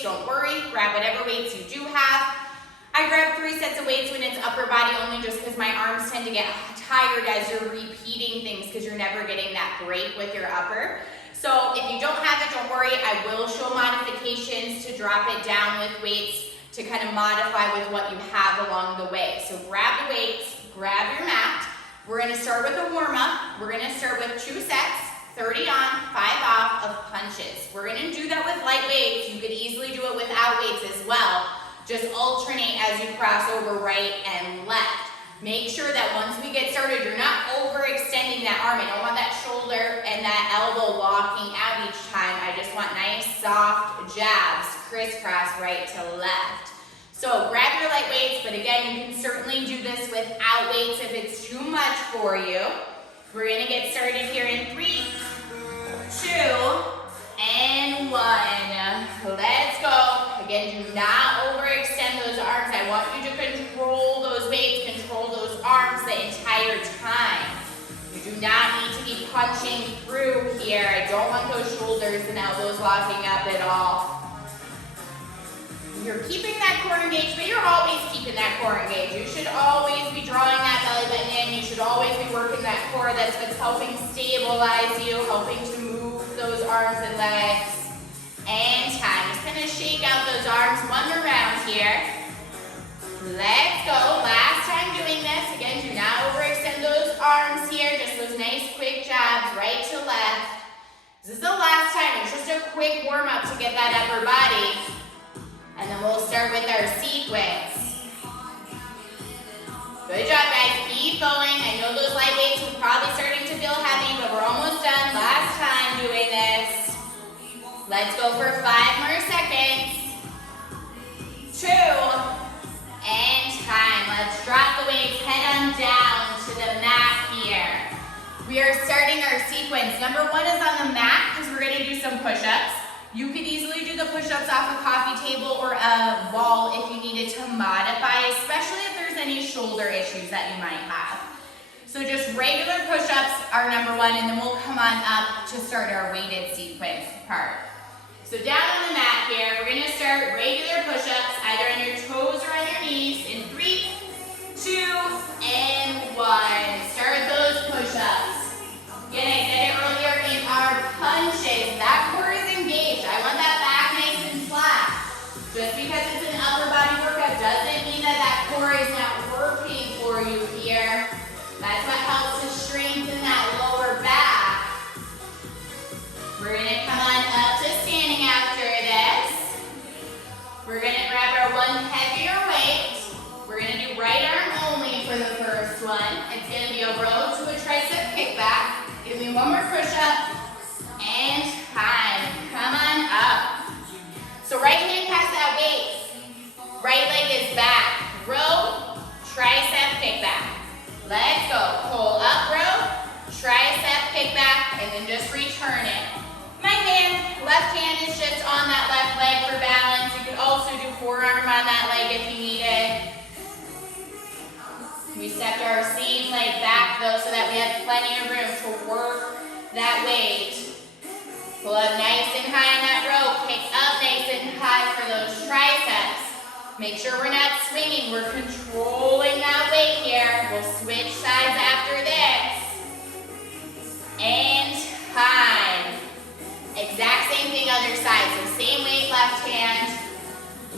weights, don't worry, grab whatever weights you do have. I grab 3 sets of weights when it's upper body only just because my arms tend to get tired as you're repeating things because you're never getting that break with your upper. So if you don't have it, don't worry, I will show modifications to drop it down with weights to kind of modify with what you have along the way. So grab the weights, grab your mat. We're gonna start with a warm-up. We're gonna start with 2 sets, 30 on, 5 off of punches. We're gonna do that with light weights. You could easily do it without weights as well. Just alternate as you cross over right and left. Make sure that once we get started, you're not overextending that arm. I don't want that shoulder and that elbow locking out each time. I just want nice, soft jabs, crisscross right to left. So grab your light weights, but again, you can certainly do this without weights if it's too much for you. We're gonna get started here in 3, 2, and 1. Let's go. Again, do not overextend those arms. I want you to control those weights, control those arms the entire time. You do not need to be punching through here. I don't want those shoulders and elbows locking up at all. You're keeping that core engaged, but you're always keeping that core engaged. You should always be drawing that belly button in. You should always be working that core. That's what's helping stabilize you, helping to move those arms and legs. And time. Just kind of shake out those arms one more round here. Let's go. Last time doing this. Again, do not overextend those arms here. Just those nice quick jabs right to left. This is the last time. It's just a quick warm up to get that upper body. And then we'll start with our sequence. Good job, guys. Keep going. I know those light weights are probably starting to feel heavy, but we're almost done. Last time doing this. Let's go for 5 more seconds. 2, and time. Let's drop the weights, head on down to the mat here. We are starting our sequence. Number 1 is on the mat because we're gonna do some push-ups. You could easily do the push-ups off a coffee table or a wall if you needed to modify, especially if there's any shoulder issues that you might have. So just regular push-ups are number 1, and then we'll come on up to start our weighted sequence part. So down on the mat here, we're gonna start regular push-ups, either on your toes or on your knees, in 3, 2, and 1. Start those push-ups. Again, I said it earlier in our punches, that core is engaged. I want that back nice and flat. Just because it's an upper body workout doesn't mean that that core is not working for you here. That's what helps to strengthen that lower back. We're gonna come on up to standing after this. We're gonna grab our 1 heavier weight. We're gonna do right arm only for the first one. It's gonna be a row to a tricep kickback. Give me 1 more push-up, and time. Come on up. So right hand has that weight. Right leg is back. Row, tricep kickback. Let's go. Pull up row, tricep kickback, and then just return it. My hand, left hand is just on that left leg for balance. You could also do forearm on that leg if you need it. We stepped our same leg back though so that we have plenty of room to work that weight. Pull up nice and high on that rope. Kick up nice and high for those triceps. Make sure we're not swinging. We're controlling that weight here. We'll switch sides after this. And time. Exact same thing other side. So same weight, left hand.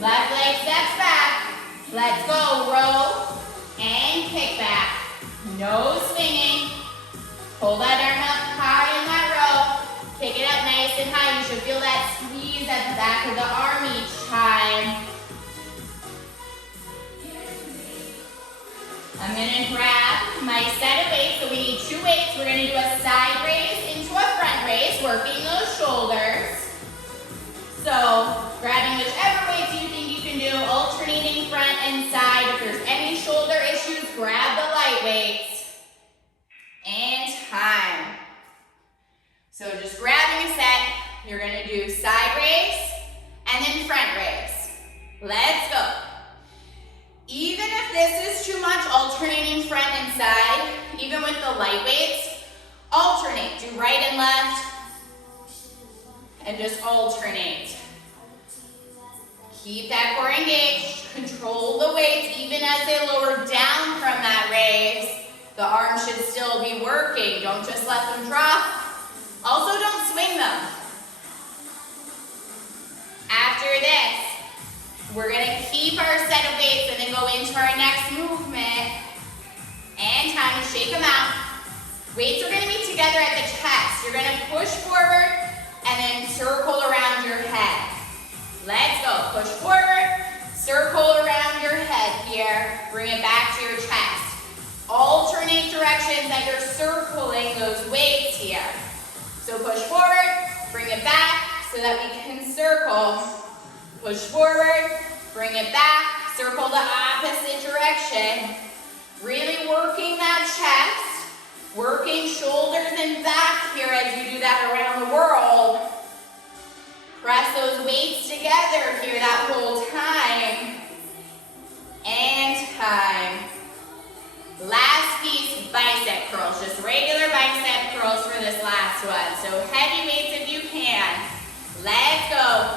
Left leg steps back. Let's go. Row and kick back. No swinging. Hold that arm up high in that row. Kick it up nice and high. You should feel that squeeze at the back of the arm each time. I'm gonna grab my set of weights. So we need 2 weights. We're gonna do a side raise into a front raise, working those shoulders. So grabbing whichever weights you think you can do, alternating front and side. If there's any shoulder issues, grab the light weights. And time. So just grabbing a set, you're gonna do side raise and then front raise. Let's go. Even if this is too much, alternating front and side, even with the light weights, alternate. Do right and left, and just alternate. Keep that core engaged. Control the weights even as they lower down from that raise. The arms should still be working. Don't just let them drop. Also, don't swing them. After this, we're going to keep our set of weights and then go into our next movement. And time to shake them out. Weights are going to be together at the chest. You're going to push forward and then circle around your head. Let's go. Push forward, circle around your head here. Bring it back to your chest. Alternate directions that you're circling those weights here. So push forward, bring it back so that we can circle. Push forward, bring it back, circle the opposite direction. Really working that chest, working shoulders and back here as you do that around the world. Press those weights together here that whole time. And time. Last piece, bicep curls. Just regular bicep curls for this last one. So heavy weights if you can. Let's go.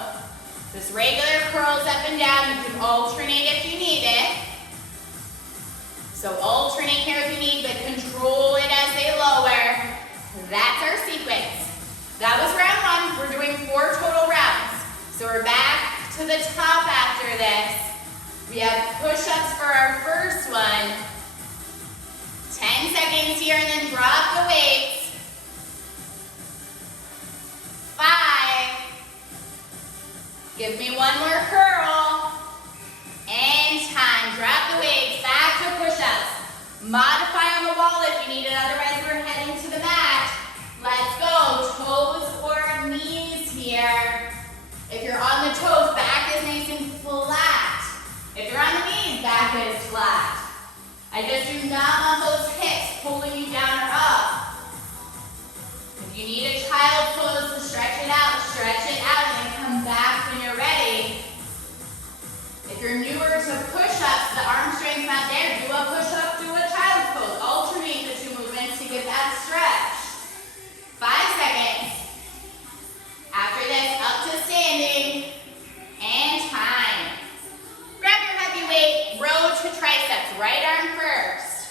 Just regular curls up and down. You can alternate if you need it. So alternate here if you need, but control it as they lower. That's our sequence. That was round 1. We're doing 4 total rounds. So we're back to the top after this. We have push-ups for our first one. 10 seconds here and then drop the weights. 5. Give me one more curl. And time. Drop the weights. Back to push-ups. Modify on the wall if you need it. Otherwise, we're heading to the mat. Let's go. Toes or knees here. If you're on the toes, back is nice and flat. If you're on the knees, back is flat. I just do not want those hips pulling you down or up. If you need a child pose to stretch it out and then come back when you're ready. If you're newer to push-ups, the arm strength's not there, do a push-up, do a child's pose. Alternate the 2 movements to get that stretch. 5 seconds. After this, up to standing. And time. Grab your heavy weight, row to triceps. Right arm first.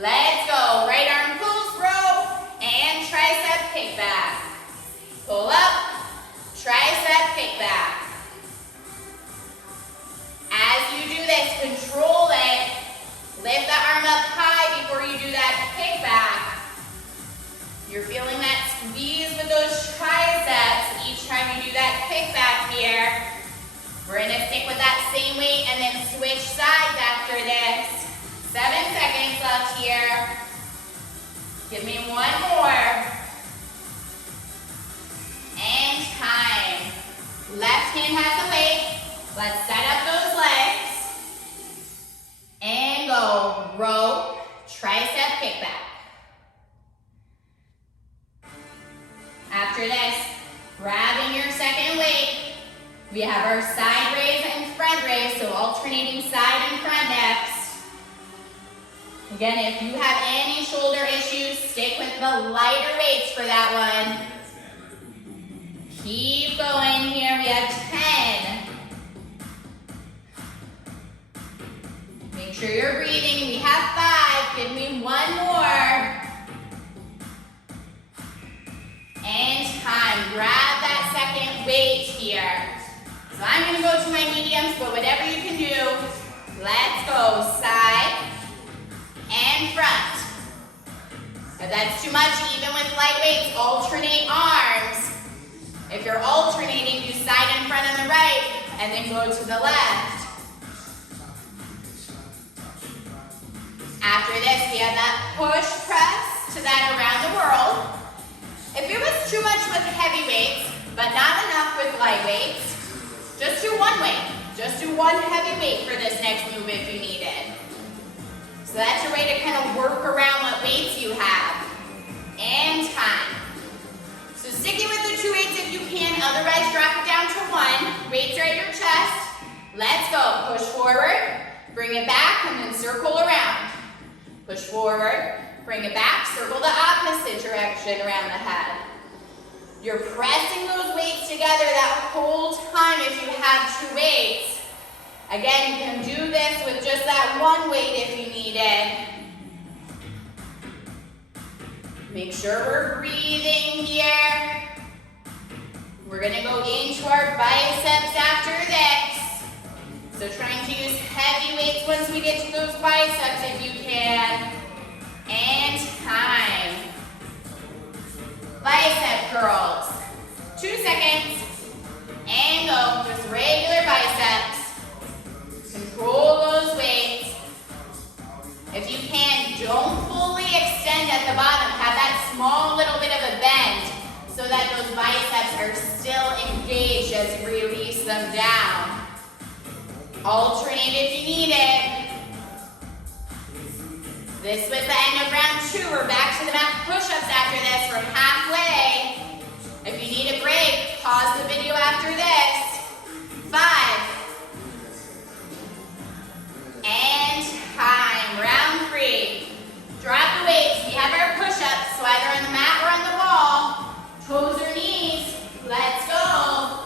Let's go. Right arm pulls, row, and tricep kickback. Pull up, tricep kickback. As you do this, control it. Lift the arm up high before you do that kickback. You're feeling that squeeze with those triceps each time you do that kickback here. We're gonna stick with that same weight and then switch sides after this. 7 seconds left here. Give me one more. And time. Left hand has the weight. Let's set up those legs. And go. Row, tricep kickback. After this, grabbing your second weight. We have our side raise and front raise, so alternating side and front next. Again, if you have any shoulder issues, stick with the lighter weights for that one. Keep going here. We have 10. Make sure you're breathing. We have 5. Give me one more. And time. Grab that second weight here. So I'm going to go to my mediums, but whatever you can do. Let's go. Side and front. If that's too much, even with light weights, alternate arms. If you're alternating, do side and front on the right, and then go to the left. After this, we have that push press to that around the world. If it was too much with heavy weights, but not enough with light weights, just do one weight. Just do one heavy weight for this next move if you need it. So that's your way to kind of work around what weights you have. And time. So sticking with the 2 weights if you can, otherwise drop it down to 1. Weights are at your chest. Let's go. Push forward, bring it back, and then circle around. Push forward, bring it back, circle the opposite direction around the head. You're pressing those weights together that whole time if you have 2 weights. Again, you can do this with just that 1 weight if you need it. Make sure we're breathing here. We're gonna go into our biceps after this. So trying to use heavy weights once we get to those biceps if you can. And time. Bicep curls. 2 seconds. And go. Just regular biceps. Control those weights. If you can, don't fully extend at the bottom. Have that small little bit of a bend so that those biceps are still engaged as you release them down. Alternate if you need it. This was the end of round 2. We're back to the mat push-ups after this. We're halfway. If you need a break, pause the video after this. 5. And time. Round 3. Drop the weights. We have our push-ups, so either on the mat or on the wall. Toes or knees. Let's go.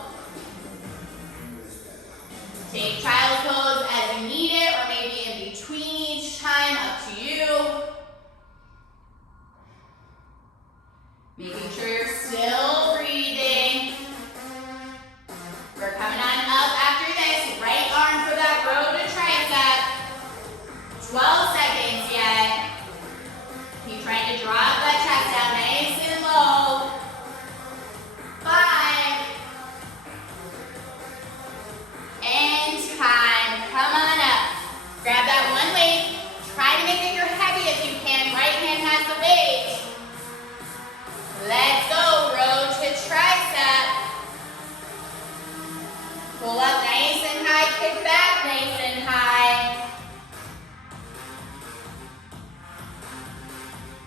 Take child's pose as you need it, or maybe in between each time, up to you. Making sure you're still breathing. We're coming on up after this. Right arm for that row to tricep. 12 seconds yet. Keep trying to drop that chest down nice and low. 5. And time. Come on up. Grab that 1 weight. Try to make it your heavy if you can. Right hand has the weight. Let's go. Row to tricep. Pull up nice and high. Kick back nice and high.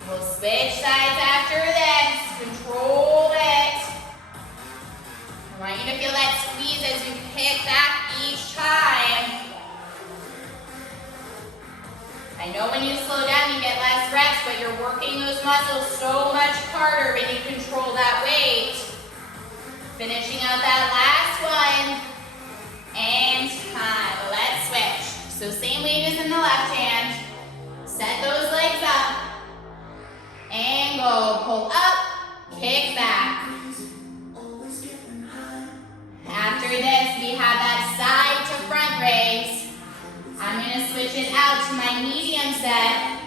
We'll switch sides after this. Control it. I want you to feel that squeeze as you kick back each time. I know when you slow down you get less reps, but you're working those muscles so much harder when you control that weight. Finishing out that last one. And time. Let's switch. So same weight as in the left hand. Set those legs up. And go. Pull up. Kick back. After this, we have that side to front raise. I'm going to switch it out to my medium set.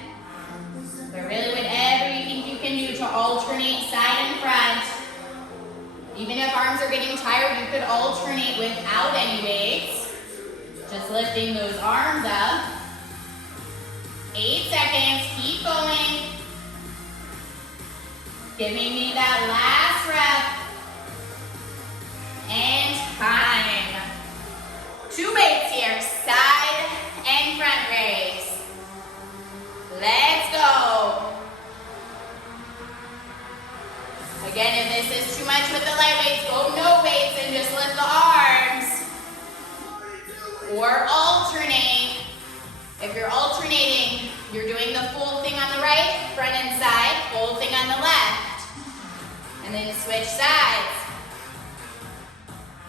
But really whatever you think you can do to alternate side and front. Even if arms are getting tired, you could alternate without any weights. Just lifting those arms up. 8 seconds. Keep going. Giving me that last rep. And time. 2 weights here, side and front raise. Let's go. Again, if this is too much with the light weights, go no weights and just lift the arms. Or alternate. If you're alternating, you're doing the full thing on the right, front and side, full thing on the left. And then switch sides.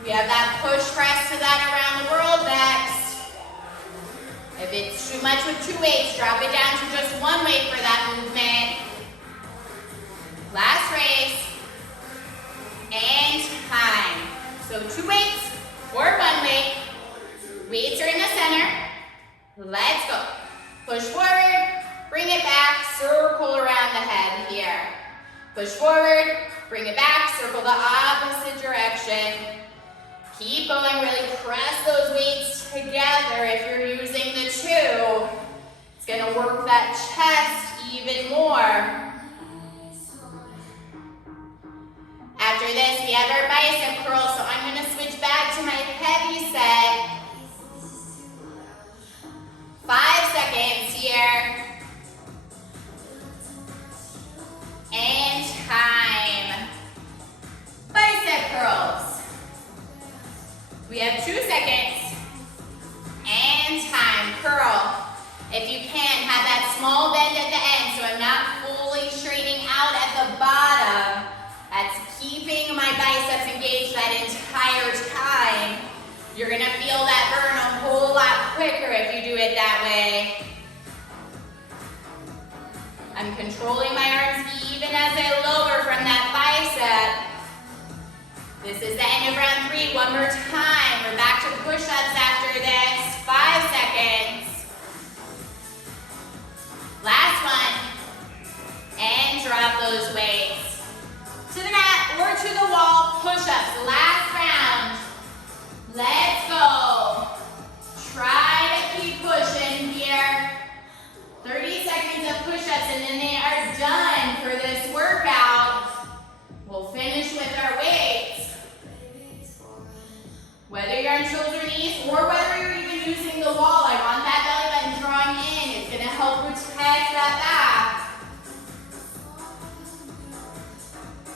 We have that push press to that around the world next. If it's too much with 2 weights, drop it down to just 1 weight for that movement. Last raise. And time. So 2 weights or 1 weight. Weights are in the center. Let's go. Push forward, bring it back, circle around the head here. Push forward, bring it back, circle the opposite direction. Keep going, really press those weights together if you're using the 2. It's gonna work that chest even more. After this, we have our bicep curls, so I'm gonna switch back to my heavy set. 5 seconds here. And time. Bicep curls. We have 2 seconds. And time. Curl. If you can, have that small bend at the end so I'm not fully straightening out at the bottom. That's keeping You're gonna feel that burn a whole lot quicker if you do it that way. I'm controlling my arms even as I lower from that bicep. This is the end of round 3. One more time. We're back to push-ups after this. 5 seconds. Last one. And drop those weights. To the mat or to the wall. Push-ups. Last round. Let's go. Try to keep pushing here. 30 seconds of push-ups and then they are done for this workout. We'll finish with our weights. Whether you're on shoulder knees or whether you're even using the wall, I want that belly button drawing in. It's gonna help protect that back.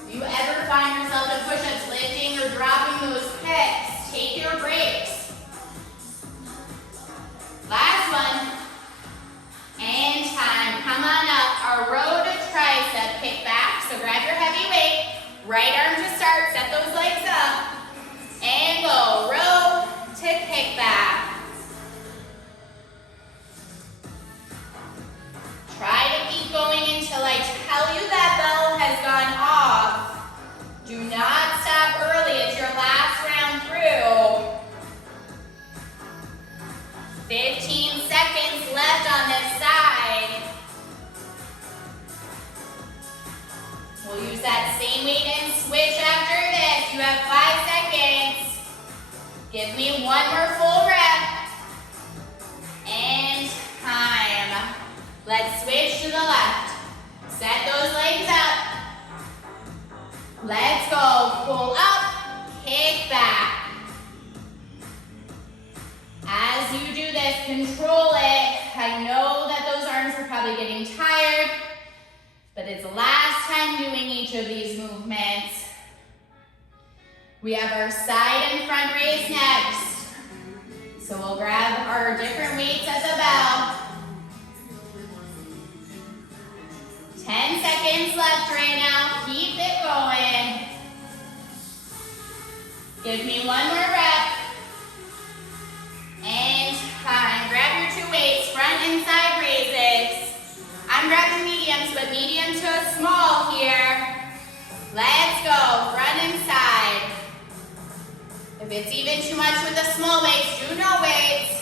If you ever find yourself in push-ups lifting or dropping those hips, take your breaks. Last one. And time. Come on up. Our row to tricep kick back. So grab your heavy weight. Right arm to start. Set those legs up. And go. Row to kick back. Try to keep going until I tell you that bell has gone off. Do not stop early. It's your last round through. 15 seconds left on this side. We'll use that same weight and switch after this. You have 5 seconds. Give me one more full rep. And time. Let's switch to the left. Set those legs up. Let's go. Pull up, kick back. As you do this, control it. I know that those arms are probably getting tired, but it's the last time doing each of these movements. We have our side and front raise next. So we'll grab our different weights at the bell. 10 seconds left right now. Keep it going. Give me one more rep. And time. Grab your 2 weights, front and side raises. I'm grabbing mediums, but medium to a small here. Let's go, front and side. If it's even too much with the small weights, do no weights.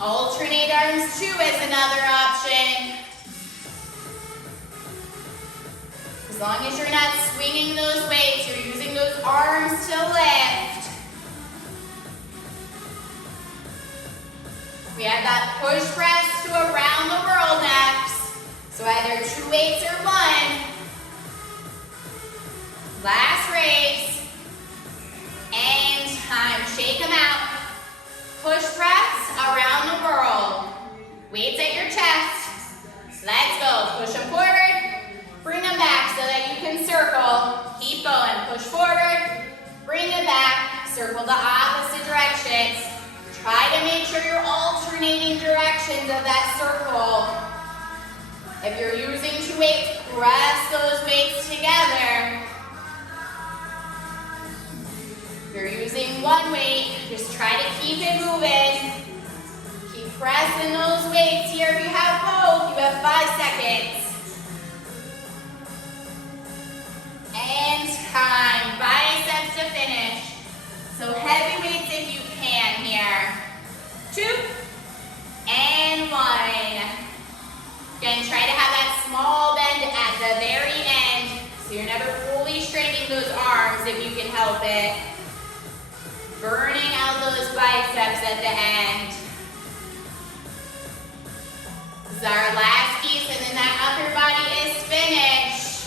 Alternate arms too is another option. As long as you're not swinging those weights, you're using those arms to lift. We have that push press to around the world next. So either 2 weights or 1. Last raise. And time. Shake them out. Push press around the world. Weights at your chest. Let's go. Push them forward. Bring them back so that you can circle. Keep going. Push forward. Bring it back. Circle the opposite direction. Try to make sure you're alternating directions of that circle. If you're using 2 weights, press those weights together. If you're using 1 weight, just try to keep it moving. Keep pressing those weights here. If you have both, you have 5 seconds. And time. Biceps to finish. So heavy weights if you can here. 2 and 1. Again, try to have that small bend at the very end so you're never fully straightening those arms if you can help it. Burning out those biceps at the end. This is our last piece and then that upper body is finished.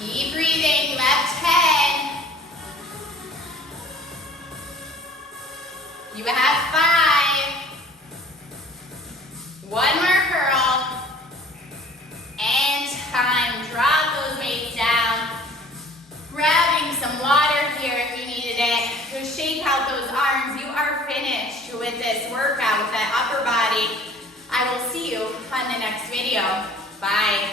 Keep breathing. You have 10. You have 5. 1 more curl. And time. Drop those weights down. Grabbing some water here if you needed it. Just shake out those arms. You are finished with this workout with that upper body. I will see you on the next video. Bye.